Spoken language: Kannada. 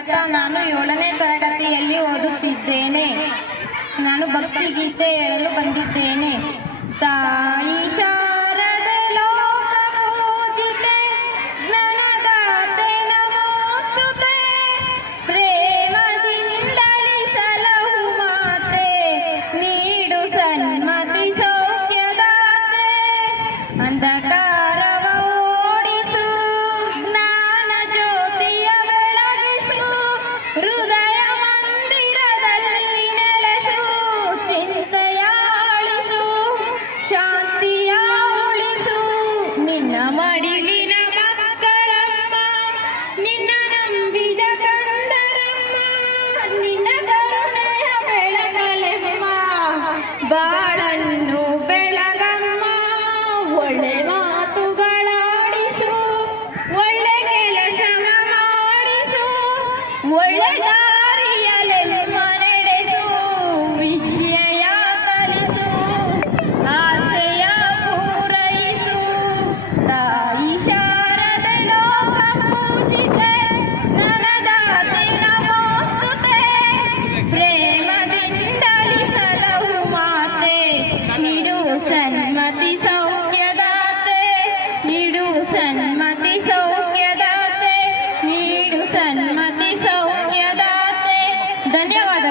ಸುಜಾತ ನಾನು ಏಳನೇ ತರಗತಿಯಲ್ಲಿ ಓದುತ್ತಿದ್ದೇನೆ. ನಾನು ಭಕ್ತಿಗೀತೆ ಹೇಳಲು ಬಂದಿದ್ದೇನೆ. ತಾಯಿ ಲೋಕ ಸೌಖ್ಯದಾತೆ. ಬಾಳನ್ನು ಬೆಳಗಮ್ಮ ಒಳ್ಳೆ ಮಾತುಗಳಾಡಿಸು ಒಳ್ಳೆ ಕೆಲಸ ಮಾಡಿಸು ಒಳ್ಳೆ सन्मती सौख्य दाते निडू सन्मती सौख्य दाते निडू सन्मती सौख्य दाते धन्यवाद